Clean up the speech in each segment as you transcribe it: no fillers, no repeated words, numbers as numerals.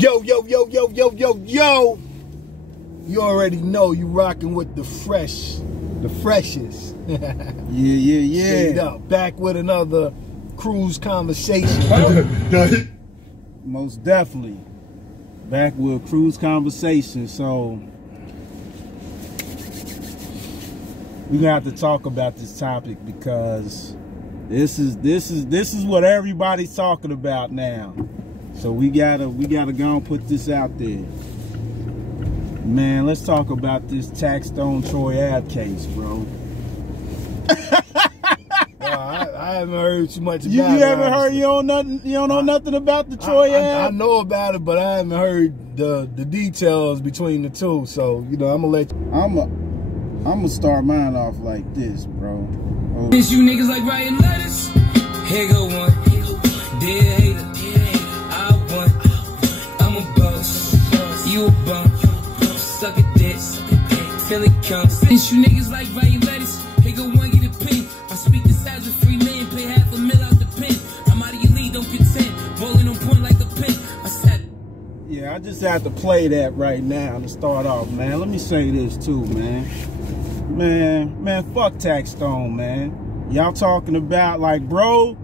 Yo, yo, yo, yo, yo, yo, yo. You already know you rocking with the freshest. Yeah. Straight up. Back with another Kruze conversation. Most definitely. Back with Kruze conversation. So we're gonna have to talk about this topic because this is what everybody's talking about now. So we gotta go and put this out there. Man, let's talk about this Taxstone Troy Ave case, bro. I haven't heard too much about it. You haven't heard? You don't know nothing about the Troy Ave? I know about it, but I haven't heard the details between the two. So I'm gonna let you. I'm gonna start mine off like this, bro. Since you niggas like writing letters, here go one. Dear hater, I won. I'm a boss. You a bum. Suck a dick. Till it comes. Since you niggas like writing letters, here go one, get a pin. I speak the size of free men, pay $500,000 out the pen. I'm out of your league, don't contend. Rolling on point like a pin. I said. Yeah, I just have to play that right now to start off, man. Let me say this too, man. Man, fuck Taxstone, man. Y'all talking about, like, bro,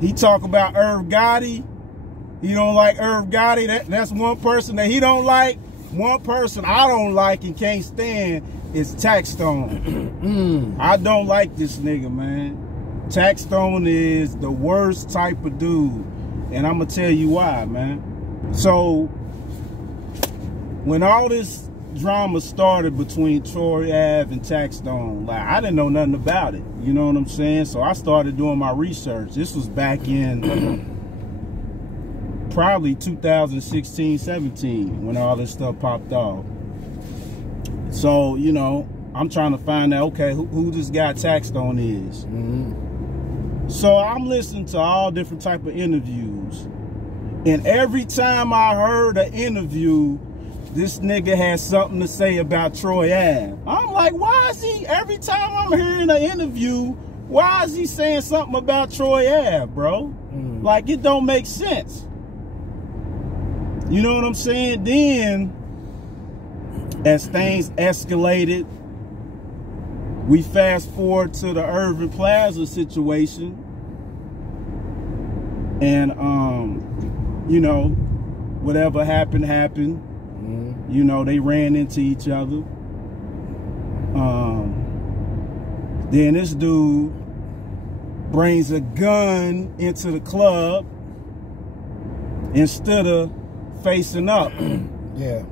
he talk about Irv Gotti. He don't like Irv Gotti. That's one person that he don't like. One person I don't like and can't stand is Taxstone. I don't like this nigga, man. Taxstone is the worst type of dude. And I'm going to tell you why, man. So, when all this drama started between Troy Ave and Taxstone, like, I didn't know nothing about it. You know what I'm saying? So I started doing my research. This was back in probably 2016, 17 when all this stuff popped off. So, I'm trying to find out, okay, who this guy Taxstone is. So I'm listening to all different type of interviews. And every time I heard an interview, this nigga has something to say about Troy Ave. I'm like, why is he, every time I'm hearing an interview, why is he saying something about Troy Ave, bro? Like, it don't make sense. You know what I'm saying? Then, as things escalated, we fast forward to the Irving Plaza situation. And, whatever happened. They ran into each other. Then this dude brings a gun into the club instead of facing up. Yeah.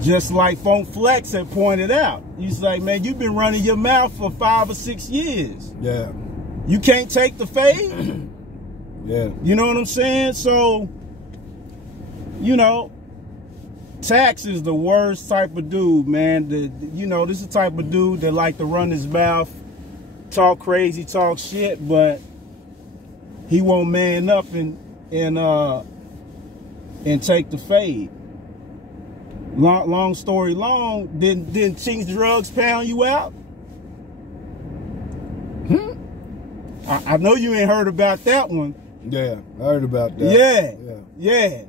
Just like Funk Flex had pointed out. He's like, man, you've been running your mouth for 5 or 6 years. Yeah. You can't take the fade? Yeah. You know what I'm saying? So, Tax is the worst type of dude, man. This is the type of dude that like to run his mouth, talk crazy, talk shit, but he won't man up and take the fade. Long story long, didn't krzrvz pound you out? I know you ain't heard about that one. Yeah, I heard about that. Yeah.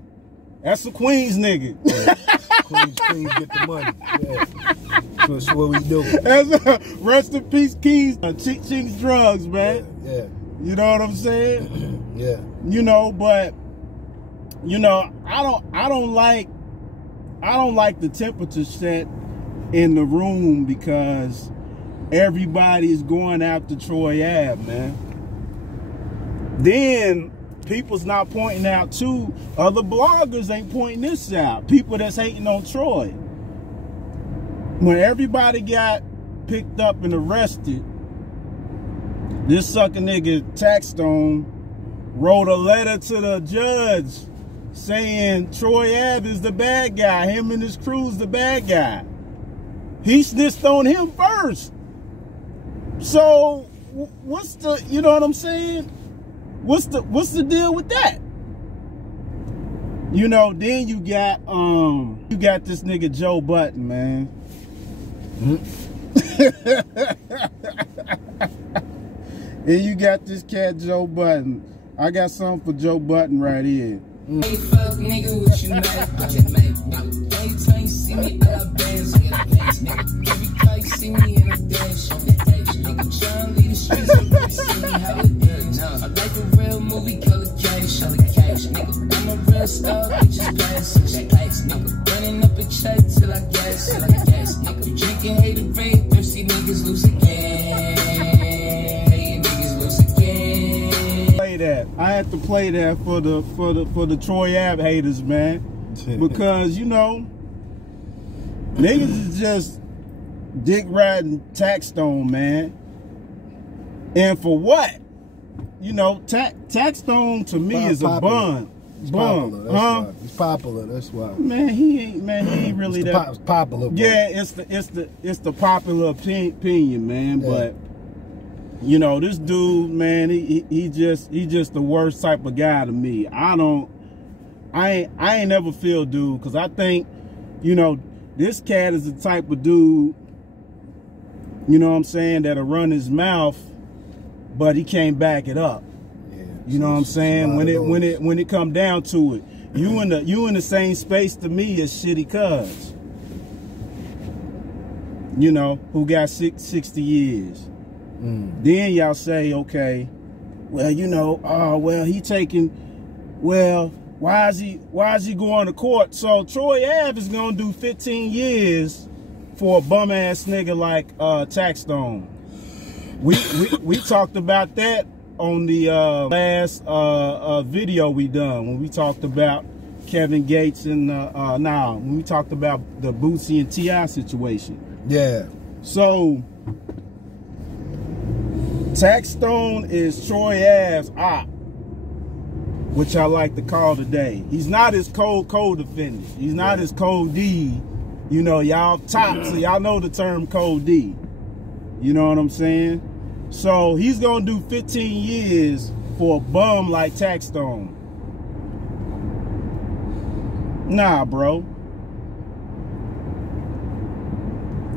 That's a Queens nigga. Yeah. Queens get the money. Yeah. So that's what we do. Rest in peace, Keys. krzrvz, man. Yeah. You know what I'm saying? Yeah. But I don't like the temperature set in the room because everybody is going after Troy Ave, man. Then people's not pointing out too. Other bloggers ain't pointing this out. People that's hating on Troy. When everybody got picked up and arrested, this sucker nigga Taxstone wrote a letter to the judge saying Troy Ave is the bad guy. Him and his crew's the bad guy. He snitched on him first. So what's the, you know what I'm saying? What's the deal with that? Then you got this nigga Joe Budden, man. And you got this cat Joe Budden. I got something for Joe Budden right here. Hey, fuck nigga, what you mad about? Nigga. Anytime you see me, I got bands on your pants, nigga. Every time you see me in a dash, on the dash, nigga. Tryna leave the streets, everybody see me how it is. I like a real movie, color cash, nigga. I'm a real star, bitches pass, nigga. Running up a check till I gas, nigga. You drinking, hating, rape, thirsty niggas lose again. Hating niggas lose again. Play that. I had to play that for the Troy Ave haters, man. Because, you know, niggas is just dick riding Taxstone, man. And for what? You know, Taxstone to me is a bum. He's popular, that's why. He's popular, that's why. Man, he ain't really that popular. Bro. Yeah, it's the popular opinion, man. Yeah. But you know, this dude, man, he just the worst type of guy to me. I ain't never feel dude, because I think, you know, this cat is the type of dude, you know what I'm saying, that'll run his mouth, but he can't back it up. Yeah, you know what I'm saying? When it come down to it, you in the same space to me as Shitty Cuz, you know, who got 60 years. Then y'all say, okay, well, you know, well, he taking, well, why is he going to court? So Troy Ave is gonna do 15 years for a bum ass nigga like Taxstone. We talked about that on the last video we done, when we talked about Kevin Gates and when we talked about the Bootsy and T.I. situation. Yeah. So Taxstone is Troy Ave's op, which I like to call today. He's not his co-defendant. He's not his co-D. You know, y'all top, so y'all know the term co-D. You know what I'm saying? So he's gonna do 15 years for a bum like Taxstone. Nah, bro.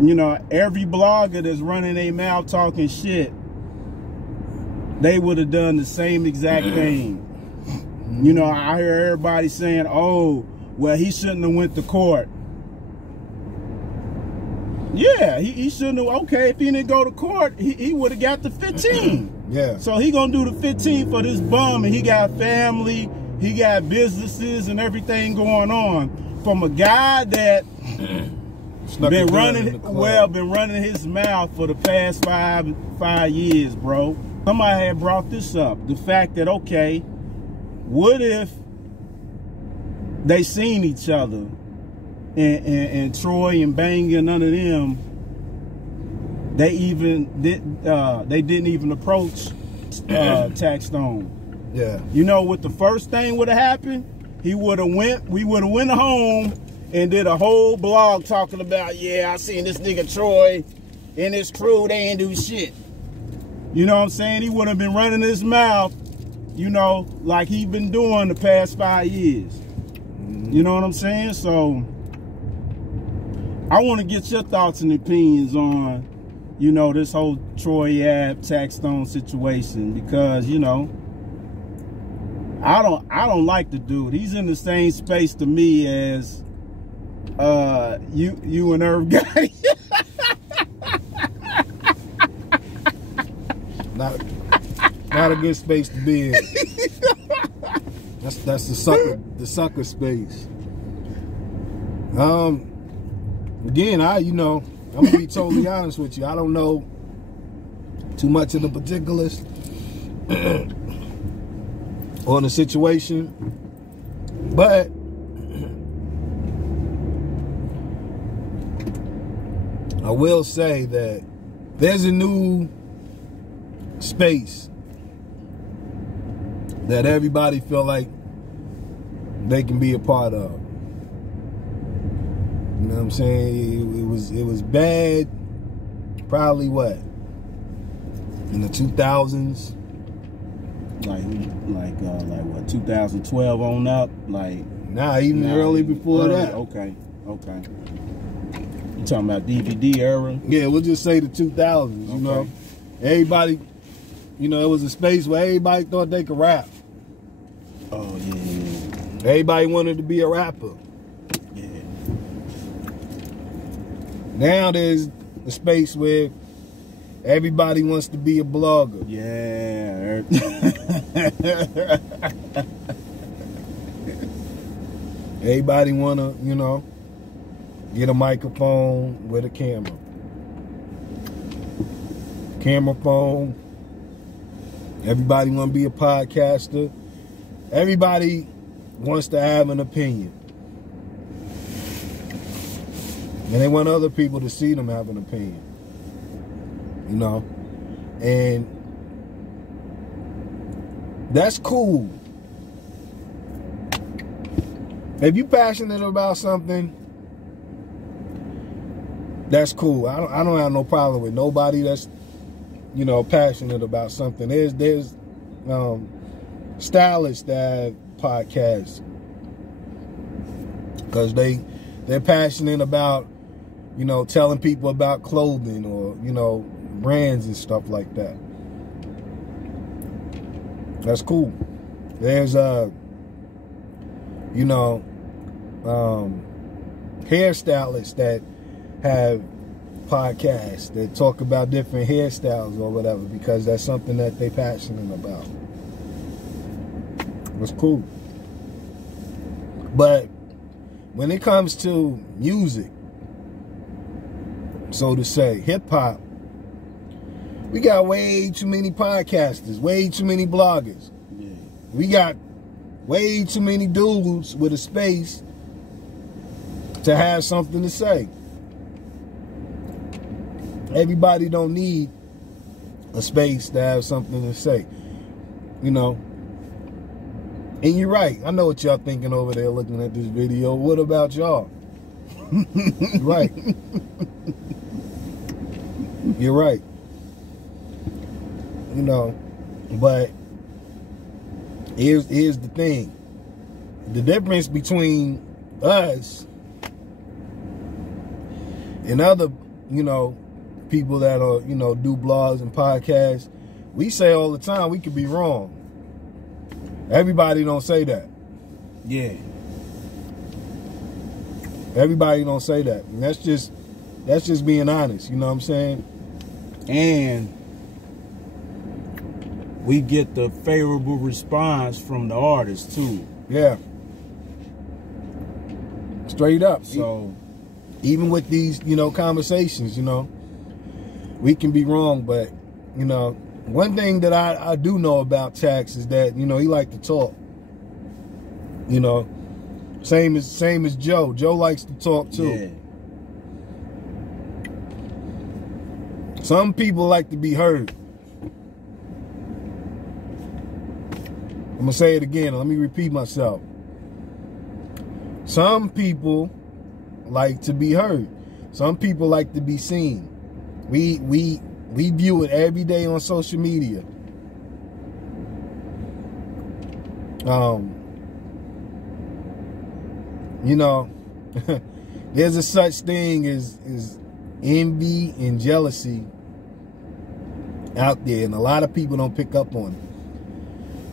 You know, every blogger that's running their mouth talking shit, they would have done the same exact thing. You know, I hear everybody saying, oh, well, he shouldn't have went to court. Yeah, he shouldn't have. Okay, if he didn't go to court, he would have got the 15. Yeah. So he gonna do the 15 for this bum, and he got family, he got businesses and everything going on. From a guy that been running his mouth for the past five years, bro. Somebody had brought this up. The fact that, okay, what if they seen each other and Troy and Bang and none of them, they didn't even approach Taxstone. Yeah. You know what the first thing would have happened? We would have went home and did a whole blog talking about, yeah, I seen this nigga Troy and his crew, they ain't do shit. You know what I'm saying? He would have been running his mouth, you know, like he been doing the past 5 years. You know what I'm saying? So I want to get your thoughts and opinions on, you know, this whole Troy Ave Taxstone situation, because, you know, I don't like the dude. He's in the same space to me as you and Irv guy. Not a good space to be in. That's the sucker space. Again, I'm gonna be totally honest with you. I don't know too much of the particulars on the situation, but I will say that there's a new space that everybody feel like they can be a part of. You know what I'm saying? It was bad, probably what, in the 2000s, like what, 2012 on up, like even early before that. Okay. You talking about DVD era? Yeah, we'll just say the 2000s. You know, everybody, you know, it was a space where everybody thought they could rap. Oh yeah. Everybody wanted to be a rapper. Yeah. Now there's a space where everybody wants to be a blogger. Yeah. Everybody wanna, you know, get a microphone with a camera. Camera phone. Everybody wanna be a podcaster. Everybody wants to have an opinion. And they want other people to see them have an opinion. You know? And that's cool. If you're passionate about something, that's cool. I don't have no problem with nobody that's, you know, passionate about something. There's stylists that have podcasts because they're passionate about, you know, telling people about clothing or, you know, brands and stuff like that. That's cool. There's you know, hairstylists that have podcasts that talk about different hairstyles or whatever because that's something that they're passionate about. It's cool. But when it comes to music, so to say, hip-hop, we got way too many podcasters, way too many bloggers. Yeah. We got way too many dudes with a space to have something to say. Everybody don't need a space to have something to say, you know. And you're right. I know what y'all thinking over there looking at this video. What about y'all? Right. You're right. You know, but here's the thing. The difference between us and other, you know, people that are, you know, do blogs and podcasts, we say all the time we could be wrong. Everybody don't say that. Yeah. Everybody don't say that. And that's just being honest, you know what I'm saying? And we get the favorable response from the artists too. Yeah. Straight up. So even with these, you know, conversations, you know, we can be wrong, but, you know, one thing that I do know about Tax is that, you know, he like to talk. You know, same as Joe. Joe likes to talk too. yeah. Some people like to be heard. I'm gonna say it again. Let me repeat myself. Some people like to be heard. Some people like to be seen. We view it every day on social media. You know, there's a such thing as envy and jealousy out there, and a lot of people don't pick up on it.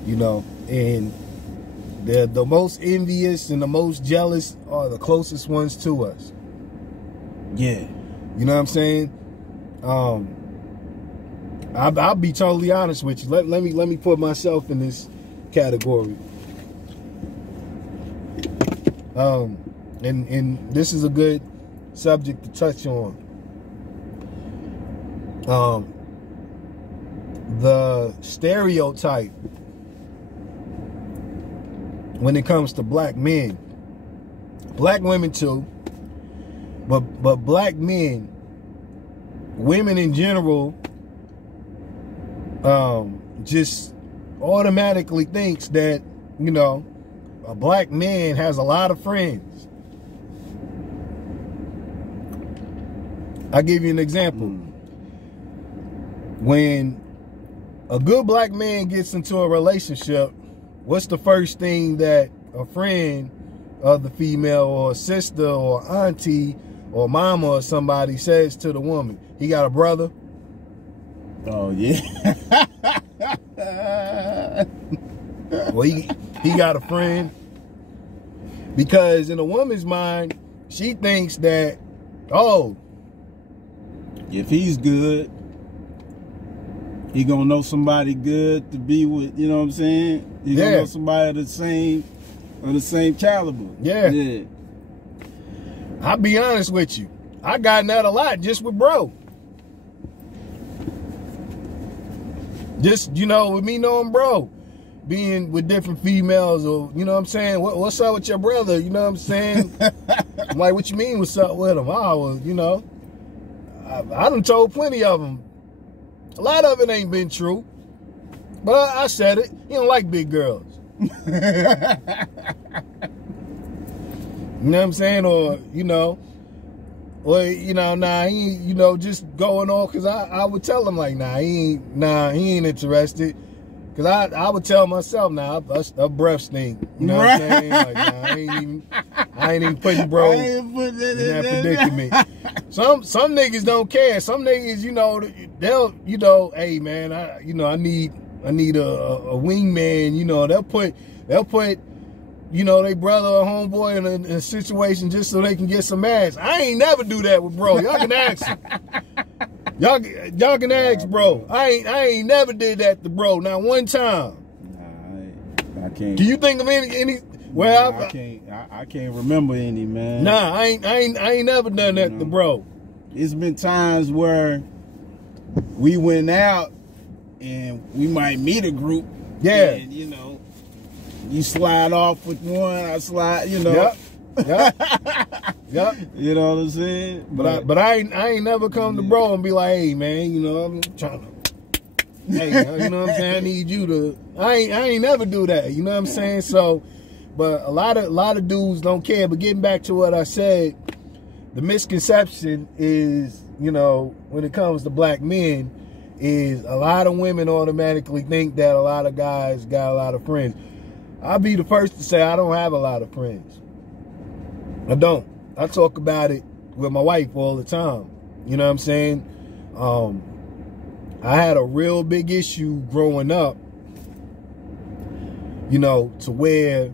You know, and the most envious and the most jealous are the closest ones to us. Yeah. You know what I'm saying? I'll be totally honest with you. Let me put myself in this category. And this is a good subject to touch on. The stereotype when it comes to black men, black women too, but black men, women in general, just automatically thinks that, you know, a black man has a lot of friends. I'll give you an example. When a good black man gets into a relationship, what's the first thing that a friend of the female or a sister or auntie or mama or somebody says to the woman? He got a brother? Oh, yeah. Well, he got a friend. Because in a woman's mind, she thinks that, oh, if he's good, he gonna know somebody good to be with, you know what I'm saying? He gonna know somebody of the same caliber. Yeah. I'll be honest with you. I gotten that a lot just with bro. Just, you know, with me knowing bro, being with different females, or, you know what I'm saying, what's up with your brother, you know what I'm saying? I'm like, what you mean what's up with him? Oh, well, you know, I done told plenty of them. A lot of it ain't been true, but I said it. You don't like big girls. You know what I'm saying? Or, you know, nah, he ain't, you know, just going on, because I would tell him, like, he ain't interested. Because I would tell myself, nah, a breath stink. You know what I'm saying? Like, nah, I ain't even putting bro in that predicament. Some niggas don't care. Some niggas, you know, they'll, you know, hey man, I need a wingman. You know, they'll put, you know, they brother or homeboy in a situation just so they can get some ass. I ain't never do that with bro. Y'all can ask him. Y'all can ask bro. I ain't never did that to bro. Not one time. Nah, I can't. Do you think of any? Well, nah, I can't remember any, man. Nah, I ain't never done that to bro. It's been times where we went out and we might meet a group. Yeah. And, you know, you slide off with one, I slide, you know. Yep. You know what I'm saying? But I ain't never come to bro and be like, hey man, you know, I'm trying to, hey, you know what I'm saying? I need you to. I ain't never do that. You know what I'm saying? So, but a lot of dudes don't care. But getting back to what I said, the misconception is, you know, when it comes to black men, is a lot of women automatically think that a lot of guys got a lot of friends. I'll be the first to say I don't have a lot of friends. I don't. I talk about it with my wife all the time. You know what I'm saying? I had a real big issue growing up, you know, to where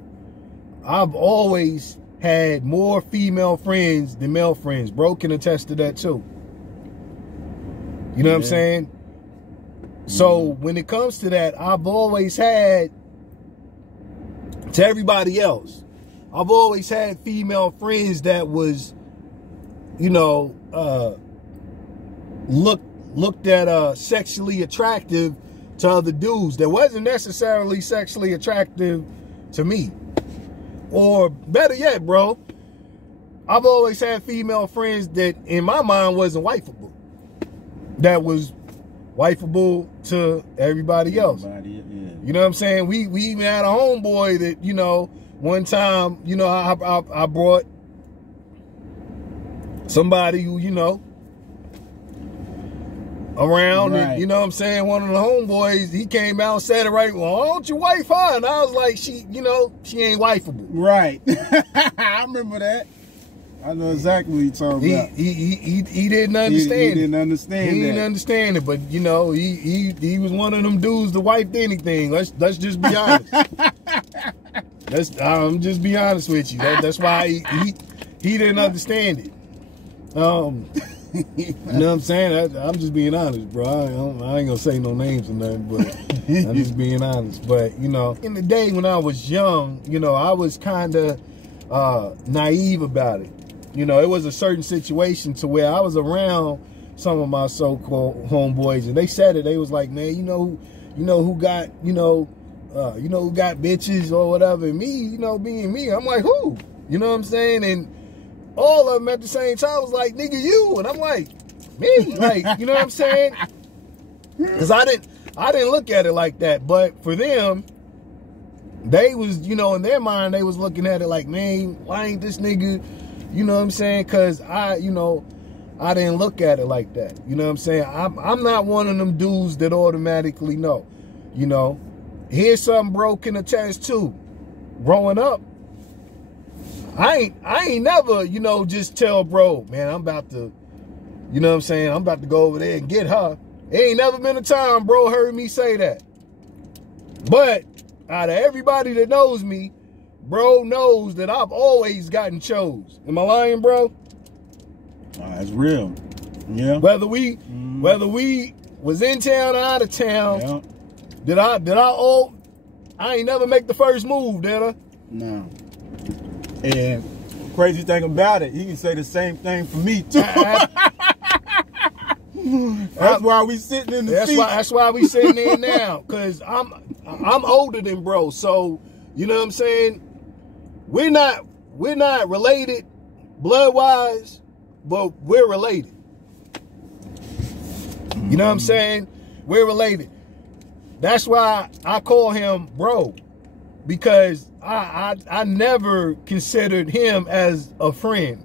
I've always had more female friends than male friends. Bro can attest to that too. You know what I'm saying? So when it comes to that, I've always had, to everybody else, I've always had female friends that was, you know, looked at sexually attractive to other dudes that wasn't necessarily sexually attractive to me. Or better yet, bro, I've always had female friends that in my mind wasn't wifeable. That was wifeable to everybody else. You know what I'm saying? We even had a homeboy that, you know, one time, you know, I brought somebody who, you know, around, right. And, you know what I'm saying, one of the homeboys, he came out and said it right, well, why don't you wife her? And I was like, she, you know, she ain't wifeable. Right. I remember that. I know exactly what you're talking about. He didn't understand it. He didn't understand He didn't understand it, but, you know, he was one of them dudes that wiped anything. Let's just be honest. I'm just be honest with you. That's why he didn't understand it. You know what I'm saying? I'm just being honest, bro. I ain't gonna say no names or nothing, but I'm just being honest. But, you know, in the day when I was young, you know, I was kind of naive about it. You know, it was a certain situation to where I was around some of my so-called homeboys, and they said it. They was like, man, you know who got who got bitches or whatever. And me, you know, being me, I'm like, who? You know what I'm saying? And all of them at the same time was like, nigga, you. And I'm like, me? Like, you know what I'm saying? Because I didn't look at it like that. But for them, they was, you know, in their mind, they was looking at it like, man, why ain't this nigga, you know what I'm saying? Because I didn't look at it like that. You know what I'm saying? I'm not one of them dudes that automatically know. You know, here's something bro can attest to. Growing up, I ain't never, you know, just tell bro, man, I'm about to, you know what I'm saying, I'm about to go over there and get her. It ain't never been a time bro heard me say that. But out of everybody that knows me, bro knows that I've always gotten chose. Am I lying, bro? That's real. Yeah. Whether we was in town or out of town, yeah. I ain't never make the first move, did I? No. And crazy thing about it, he can say the same thing for me too. That's why we sitting in the seat. That's why we sitting there now, cause I'm older than bro, so you know what I'm saying. We're not related blood wise, but we're related. You know what I'm saying? We're related. That's why I call him bro, because I never considered him as a friend.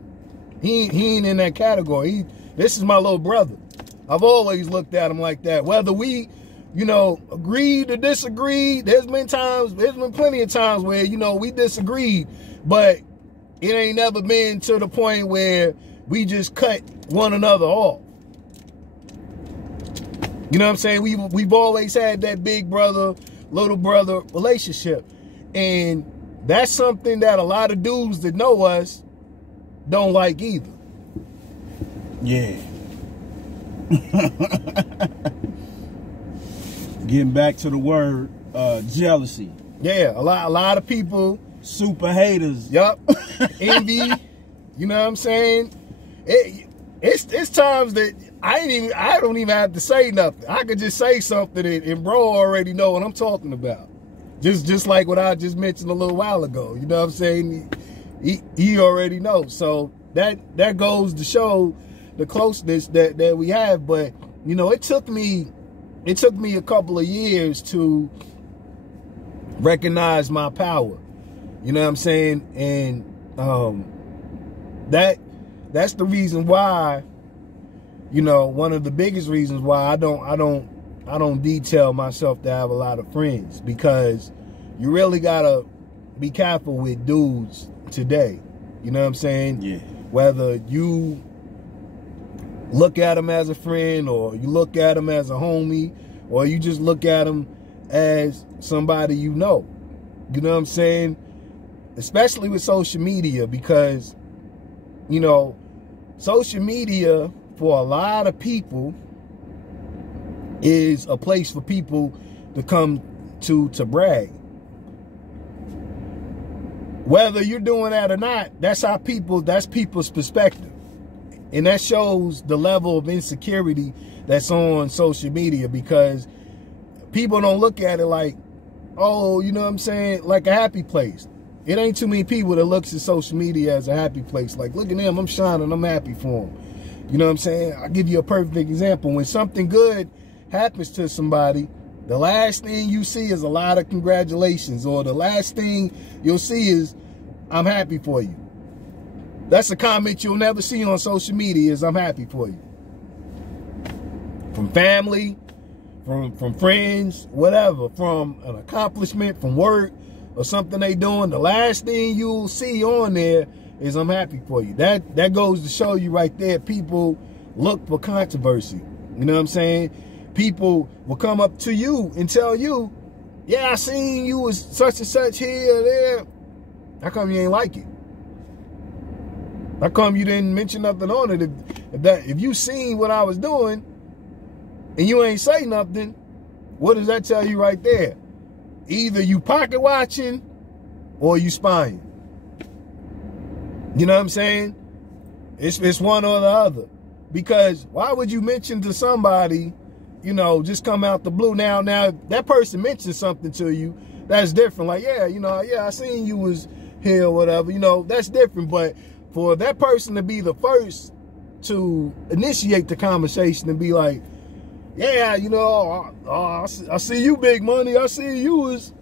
He ain't in that category. This is my little brother. I've always looked at him like that. Whether we, you know, agreed or disagreed, there's been plenty of times where, you know, we disagreed, but it ain't never been to the point where we just cut one another off. You know what I'm saying? We've always had that big brother, little brother relationship. And that's something that a lot of dudes that know us don't like either. Yeah. Getting back to the word jealousy. Yeah, a lot of people. Super haters. Yup. Envy. You know what I'm saying? It's times that I don't even have to say nothing. I could just say something and bro already know what I'm talking about. Just like what I just mentioned a little while ago. You know what I'm saying? He already knows. So that goes to show the closeness that we have. But you know, it took me a couple of years to recognize my power. You know what I'm saying? And that's the reason why, you know, one of the biggest reasons why I don't detail myself to have a lot of friends, because you really gotta be careful with dudes today. You know what I'm saying? Yeah. Whether you look at them as a friend, or you look at them as a homie, or you just look at them as somebody you know. You know what I'm saying? Especially with social media, because, you know, social media for a lot of people is a place for people to come to brag. Whether you're doing that or not, that's people's perspective. And that shows the level of insecurity that's on social media, because people don't look at it like, oh, you know what I'm saying, like a happy place. It ain't too many people that looks at social media as a happy place. Like, look at them, I'm shining, I'm happy for them. You know what I'm saying? I'll give you a perfect example. When something good happens to somebody, the last thing you see is a lot of congratulations, or the last thing you'll see is, I'm happy for you. That's a comment you'll never see on social media, is I'm happy for you. From family, from friends, whatever, from an accomplishment, from work, or something they doing, the last thing you'll see on there is I'm happy for you. That goes to show you right there, people look for controversy. You know what I'm saying? People will come up to you and tell you, yeah, I seen you was such and such here or there. How come you ain't like it? How come you didn't mention nothing on it? If you seen what I was doing and you ain't say nothing, what does that tell you right there? Either you pocket watching or you spying. You know what I'm saying? It's one or the other. Because why would you mention to somebody, you know, just come out the blue? Now if that person mentions something to you, that's different. Like, yeah, you know, yeah, I seen you was here or whatever. You know, that's different. But for that person to be the first to initiate the conversation and be like, yeah, you know, I see you, big money. I see you was.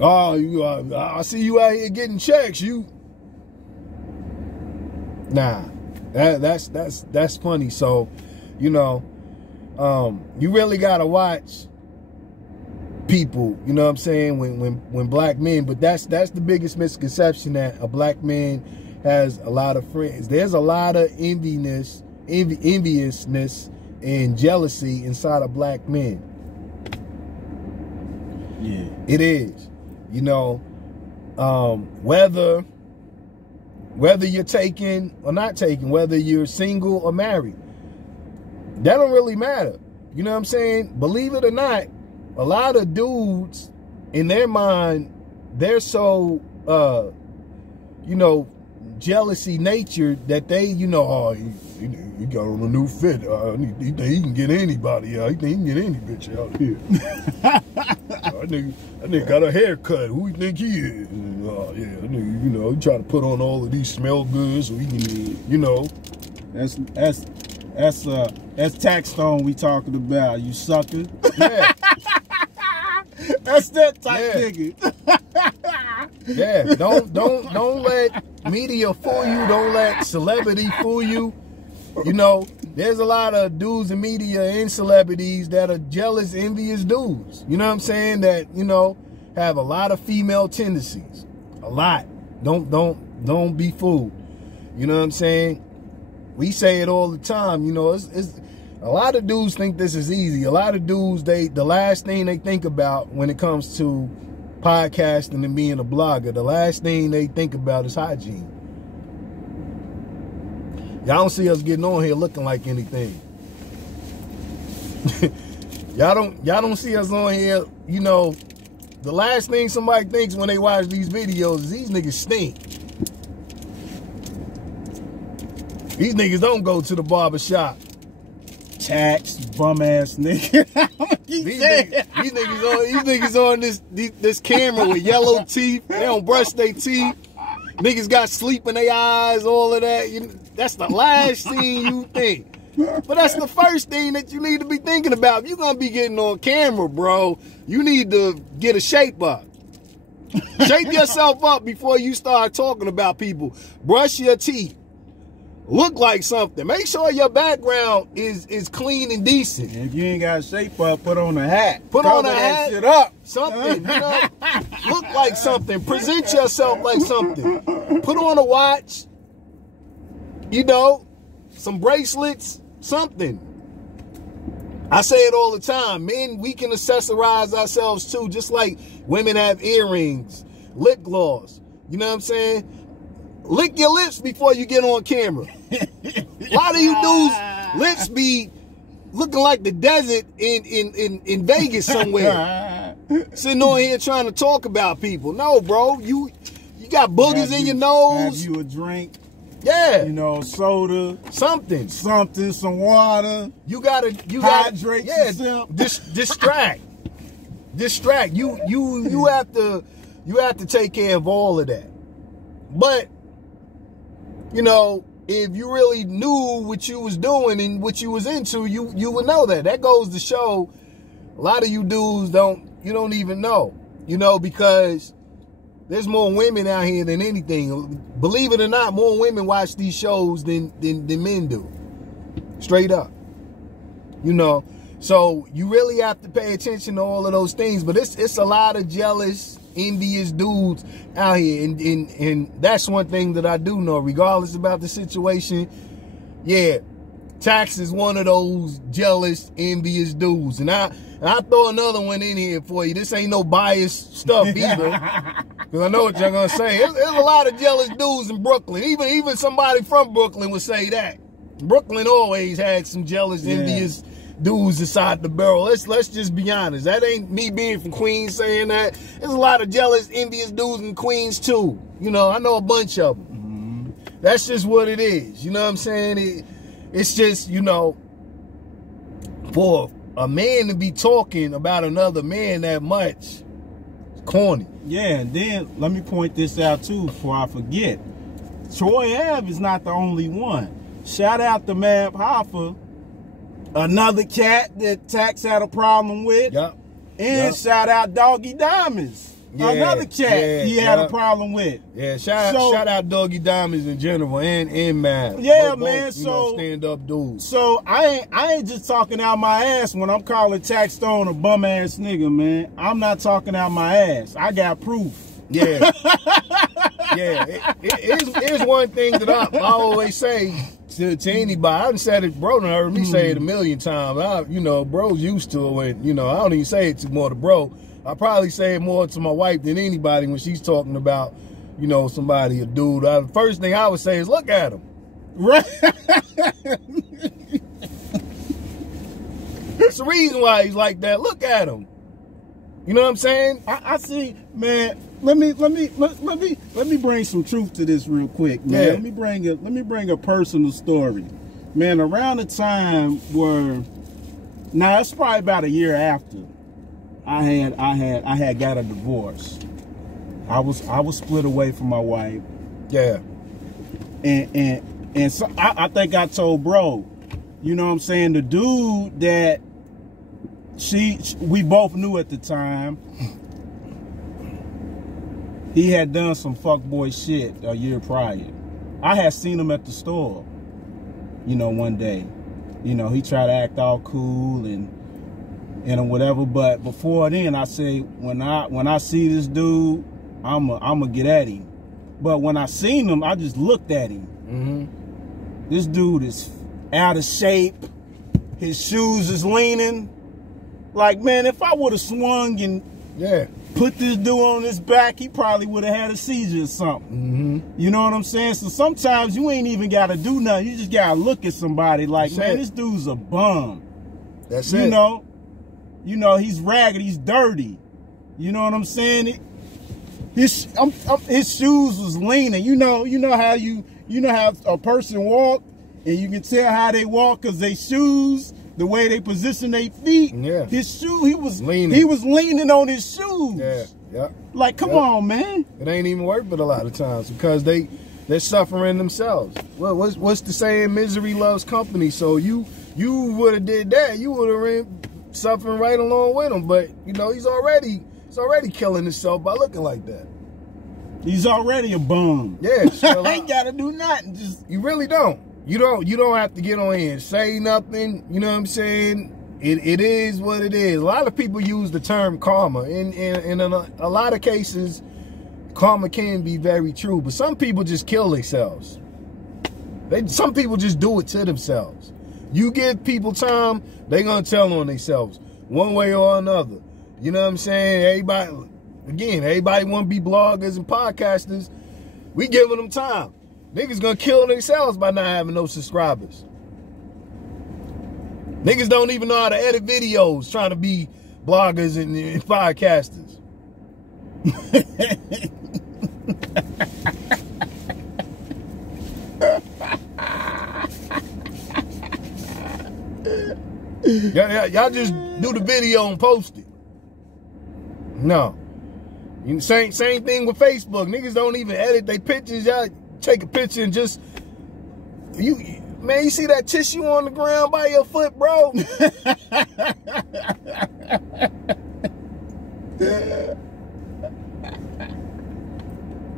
I see you out here getting checks. You. Nah, that's funny. So, you know, you really gotta watch people. You know what I'm saying? When black men, but that's the biggest misconception, that a black man has a lot of friends. There's a lot of enviousness and jealousy inside of black men. Yeah. It is. You know, whether you're taking or not taking, whether you're single or married, that don't really matter. You know what I'm saying? Believe it or not, a lot of dudes, in their mind, they're so, you know, jealousy nature that they, you know, oh, he got on a new fit. He think he can get anybody out. He think he can get any bitch out here. That nigga got a haircut. Who you think he is? Yeah, that nigga, you know, he try to put on all of these smell goods so he can, you know. That's Taxstone we talking about, you sucker. Yeah. That's that type nigga. Yeah, don't let media fool you. Don't let celebrity fool you. You know, there's a lot of dudes in media and celebrities that are jealous, envious dudes. You know what I'm saying? That, you know, have a lot of female tendencies. A lot. Don't be fooled. You know what I'm saying? We say it all the time. You know, it's a lot of dudes think this is easy. A lot of dudes, the last thing they think about when it comes to podcasting and being a blogger, the last thing they think about is hygiene. Y'all don't see us getting on here looking like anything. y'all don't see us on here, you know, the last thing somebody thinks when they watch these videos is these niggas stink. These niggas don't go to the barber shop. Tax bum ass nigga. These niggas on this camera with yellow teeth. They don't brush their teeth. Niggas got sleep in their eyes, all of that. That's the last thing you think. But that's the first thing that you need to be thinking about. If you're going to be getting on camera, bro, you need to get a shape up. Shape yourself up before you start talking about people. Brush your teeth. Look like something. Make sure your background is clean and decent. And if you ain't got a shape up, put on a hat. Put on a hat. Shit up. Something, you know. Look like something. Present yourself like something. Put on a watch. You know, some bracelets, something. I say it all the time. Men, we can accessorize ourselves too, just like women have earrings, lip gloss. You know what I'm saying? Lick your lips before you get on camera. A lot of you dudes, lips be looking like the desert in Vegas somewhere. Sitting on here trying to talk about people. No, bro. You got boogers in your nose. Have you a drink. Yeah. You know, soda. Something. Some water. You gotta hydrate yourself. Distract. Distract. You have to take care of all of that. But you know, if you really knew what you was doing and what you was into, you would know that. That goes to show a lot of you dudes don't even know. You know, because there's more women out here than anything. Believe it or not, more women watch these shows than men do. Straight up. You know, so you really have to pay attention to all of those things. But it's a lot of jealous, envious dudes out here, and that's one thing that I do know, regardless about the situation. Yeah, Tax is one of those jealous, envious dudes, and I throw another one in here for you. This ain't no biased stuff either, because I know what you're gonna say. There's a lot of jealous dudes in Brooklyn. Even somebody from Brooklyn would say that. Brooklyn always had some jealous, envious dudes inside the barrel. Let's just be honest. That ain't me being from Queens saying that. There's a lot of jealous, envious dudes in Queens too. You know, I know a bunch of them. Mm-hmm. That's just what it is. You know what I'm saying? It's just, you know, for a man to be talking about another man that much, it's corny. Yeah, and then let me point this out too before I forget. Troy Ave is not the only one. Shout out to Mab Hoffa, another cat that Tax had a problem with. Yep. And shout out Doggy Diamonds. Yeah, another cat he had a problem with. Yeah, shout out Doggy Diamonds in general and Mab. Yeah, both, man. So stand up dudes. So I ain't just talking out my ass when I'm calling Taxstone a bum ass nigga, man. I'm not talking out my ass. I got proof. Yeah. Yeah. Here's one thing that I always say to anybody. I done said it, bro done heard me say it a million times. You know, bro's used to it when, you know, I don't even say it to more to bro. I probably say it more to my wife than anybody when she's talking about, you know, somebody, a dude. The first thing I would say is, look at him. Right. There's a reason why he's like that. Look at him. You know what I'm saying? I see, man. Let me bring some truth to this real quick, man. Yeah. Let me bring a personal story, man. Around the time where, now it's probably about a year after I had got a divorce. I was split away from my wife. Yeah. And so I think I told bro, you know what I'm saying, the dude that we both knew at the time, he had done some fuckboy shit a year prior. I had seen him at the store, you know, one day. You know, he tried to act all cool and whatever, but before then I say, when I see this dude, I'ma get at him. But when I seen him, I just looked at him. Mm-hmm. This dude is out of shape. His shoes is leaning. Like, man, if I would have swung and put this dude on his back, he probably would have had a seizure or something. Mm-hmm. You know what I'm saying? So sometimes you ain't even got to do nothing. You just got to look at somebody like, That's man, it. This dude's a bum. That's You it. know, he's ragged, he's dirty. You know what I'm saying? His shoes was leaning. You know how a person walk, and you can tell how they walk because their shoes, the way they position their feet. Yeah. His shoe, he was leaning. He was leaning on his shoes. Yeah. Yeah. Like, come on, man. It ain't even worth it a lot of times because they're suffering themselves. Well, what's the saying? Misery loves company. So you would have did that. You would have been suffering right along with him. But you know, he's already killing himself by looking like that. He's already a bum. Yeah. So I ain't gotta do nothing. You really don't. You don't have to get on here and say nothing. You know what I'm saying? It is what it is. A lot of people use the term karma. And in a lot of cases, karma can be very true. But some people just kill themselves. Some people just do it to themselves. You give people time, they going to tell on themselves one way or another. You know what I'm saying? Everybody want to be bloggers and podcasters. We giving them time. Niggas gonna kill themselves by not having no subscribers. Niggas don't even know how to edit videos trying to be bloggers and podcasters. Y'all just do the video and post it. No. Same thing with Facebook. Niggas don't even edit their pictures. Y'all take a picture and just man, you see that tissue on the ground by your foot, bro?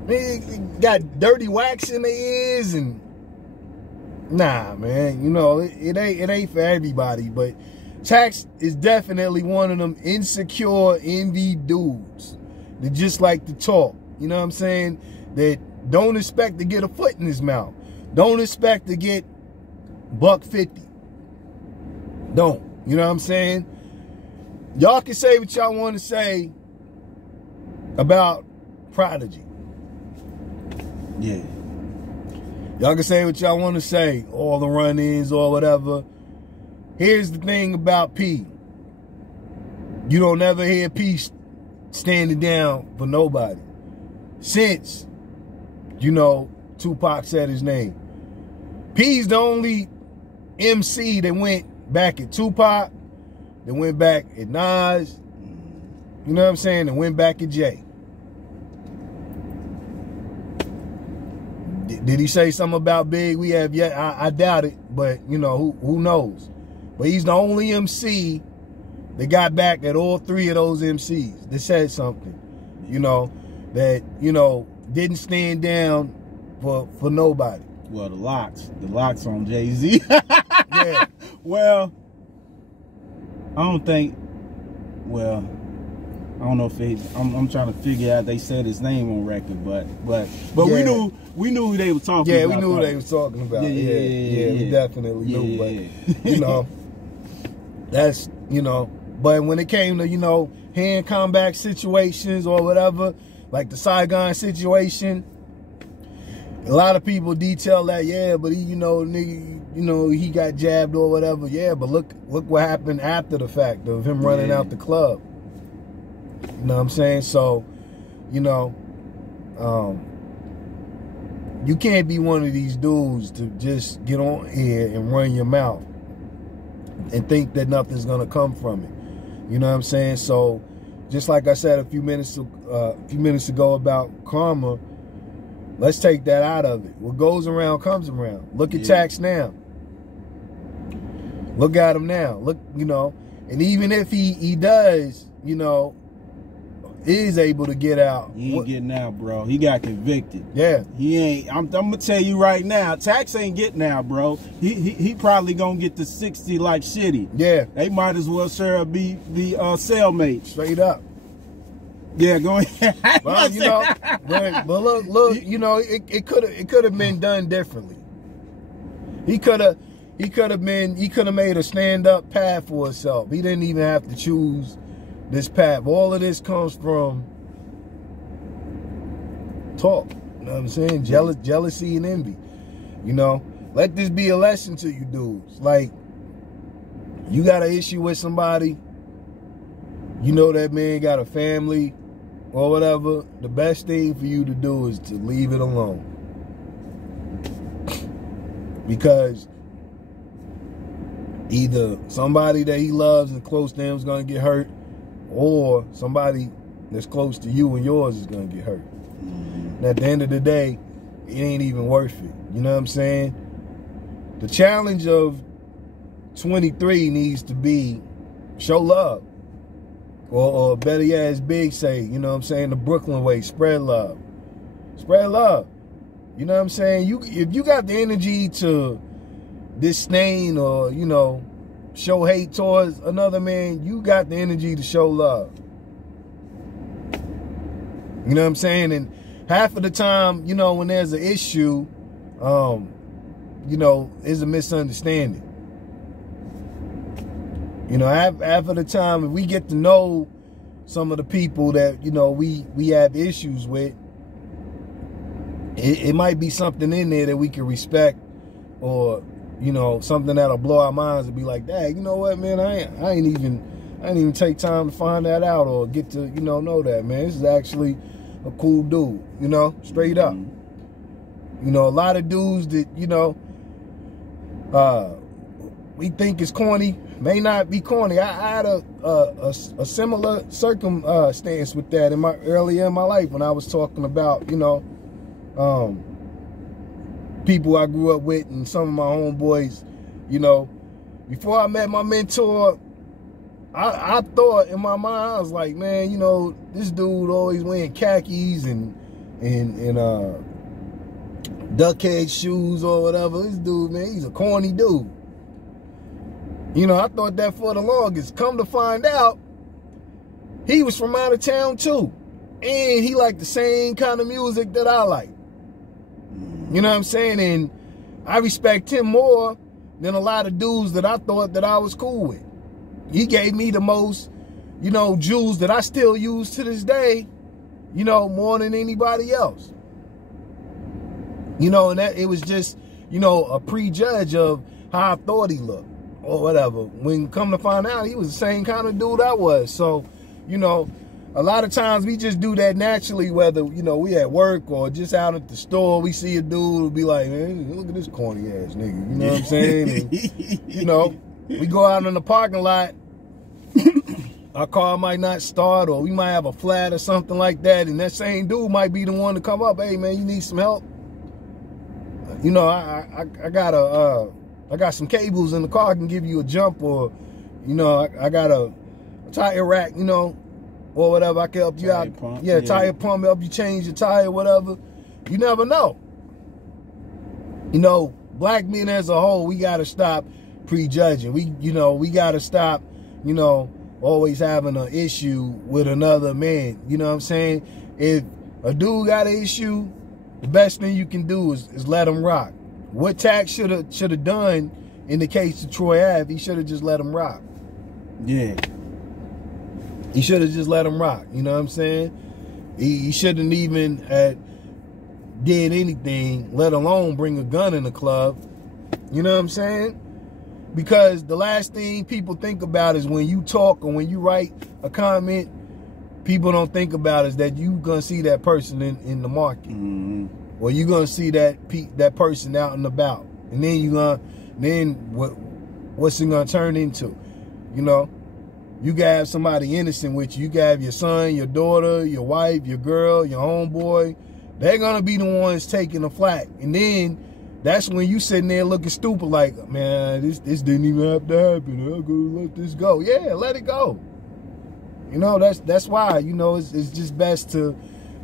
Man, got dirty wax in their ears and nah, man. You know, it ain't for everybody, but Tax is definitely one of them insecure, envy dudes that just like to talk. You know what I'm saying? That don't expect to get a foot in his mouth. Don't expect to get $150. Don't. You know what I'm saying? Y'all can say what y'all want to say about Prodigy. Yeah. Y'all can say what y'all want to say, all the run-ins or whatever. Here's the thing about P. You don't ever hear P standing down for nobody. Since, you know, Tupac said his name. P's the only MC that went back at Tupac, that went back at Nas, you know what I'm saying, that went back at Jay. Did he say something about Big? We have yet. I doubt it, but you know, who knows? But he's the only MC that got back at all three of those MCs that said something, you know, that, you know, didn't stand down for nobody. Well, the locks on Jay-Z. Yeah. Well, I don't know if I'm trying to figure out, they said his name on record, but Yeah. we knew who they were talking Yeah, about. we knew who they was talking about. Yeah, we definitely knew. Yeah. But, you know, that's, you know, but when it came to, you know, hand combat situations or whatever, like the Saigon situation. A lot of people detail that, yeah, but he, nigga, he got jabbed or whatever. Yeah, but look what happened after the fact of him running out the club. You know what I'm saying? So, you can't be one of these dudes to just get on here and run your mouth and think that nothing's gonna come from it. You know what I'm saying? So, just like I said a few minutes ago about karma, let's take that out of it. What goes around comes around. Look at Tax now. Look at him now. Look, and even if he does, is able to get out. He ain't getting out, bro. He got convicted. Yeah. He ain't. I'm gonna tell you right now, Tax ain't getting out, bro. He probably gonna get to 60 like Shitty. Yeah. They might as well sure be the cellmates. Straight up. Yeah, go ahead. Well, but look, it could have been done differently. He could have made a stand-up path for himself. He didn't even have to choose this path. All of this comes from talk. You know what I'm saying? Jealousy and envy. Let this be a lesson to you dudes. Like, you got an issue with somebody, that man got a family or whatever, the best thing for you to do is to leave it alone. Because either somebody that he loves and close to him is going to get hurt, or somebody that's close to you and yours is going to get hurt. And at the end of the day, it ain't even worth it. You know what I'm saying? The challenge of 23 needs to be show love. Or better yet, as Big say, the Brooklyn way, spread love. Spread love. You know what I'm saying? If you got the energy to disdain or, show hate towards another man, you got the energy to show love. You know what I'm saying? And half of the time, when there's an issue, is a misunderstanding. Half of the time, if we get to know some of the people that, we have issues with, it might be something in there that we can respect, or, something that'll blow our minds and be like, dang, you know what, man, I ain't even take time to find that out or get to, know that, man. This is actually a cool dude, straight up. A lot of dudes that, we think is corny may not be corny. I had a similar circumstance with that earlier in my life when I was talking about, people I grew up with and some of my homeboys. Before I met my mentor, I thought in my mind, I was like, man, this dude always wearing khakis and duck head shoes or whatever. This dude, man, he's a corny dude. I thought that for the longest. Come to find out, he was from out of town too. And he liked the same kind of music that I like. You know what I'm saying? And I respect him more than a lot of dudes that I thought that I was cool with. He gave me the most, jewels that I still use to this day, more than anybody else. And that it was just, a prejudge of how I thought he looked or whatever. When come to find out, he was the same kind of dude I was. So, a lot of times we just do that naturally, whether, we at work or just out at the store, we see a dude who'll be like, man, look at this corny ass nigga. You know what I'm saying? And, we go out in the parking lot, our car might not start, or we might have a flat or something like that, and that same dude might be the one to come up, hey man, you need some help? I got some cables in the car, I can give you a jump, or, I got a tire rack, or whatever, I can help you out. Pump, yeah, tire pump, help you change your tire, whatever. You never know. Black men as a whole, we got to stop prejudging. We got to stop, always having an issue with another man. You know what I'm saying? If a dude got an issue, the best thing you can do is let him rock. What Tax should have done in the case of Troy Ave, he should have just let him rock. Yeah. He should have just let him rock. You know what I'm saying? He shouldn't even had did anything, let alone bring a gun in the club. You know what I'm saying? Because the last thing people think about is when you talk or when you write a comment, people don't think about is that you gonna see that person in the market, or you gonna see that person out and about, and then what's it gonna turn into? You know, you gotta have somebody innocent with you. You gotta have your son, your daughter, your wife, your girl, your homeboy. They're gonna be the ones taking the flack, and then that's when you sitting there looking stupid, like, man, this didn't even have to happen. I'm gonna let this go. Yeah, let it go. You know, that's why, you know, it's just best to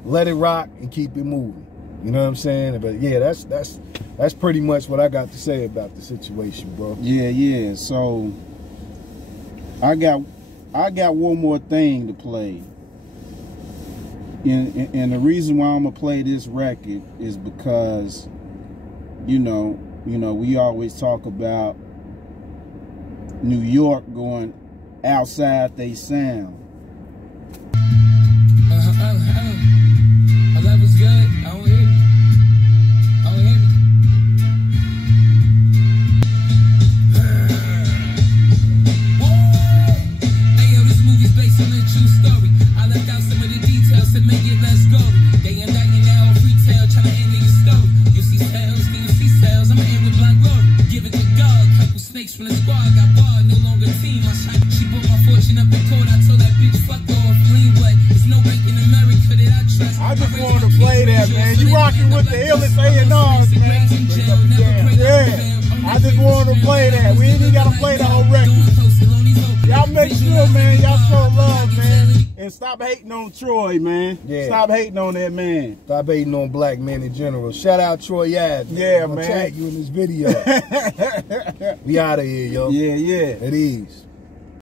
let it rock and keep it moving. You know what I'm saying? But yeah, that's pretty much what I got to say about the situation, bro. Yeah. So I got one more thing to play. And the reason why I'm gonna play this record is because, you know, we always talk about New York going outside they sound. Oh, that was good. I don't hear me. I don't hear me. Hey, yo, this movie's based on a true story. I left out some of the details to make it less gory. They indicting now on retail, trying to end your story. You see sales, then you see sales. I'ma end with blind glory. Give it to God. Couple snakes from the squad got barred. No longer team. I shot. She bought my fortune up in court. I told that bitch fuck off. Lean what? There's no bank in America that I trust. I just want to play that, man. You rocking with the illest A&rs, man. Yeah. I just wanted to play that. We ain't even got to play the whole record. Y'all make sure, man, y'all show love, man. And stop hating on Troy, man. Yeah. Stop hating on that man. Stop hating on black men in general. Shout out Troy Ave. Yeah, I'm gonna man. tag you in this video. We out of here, yo. Yeah. It is.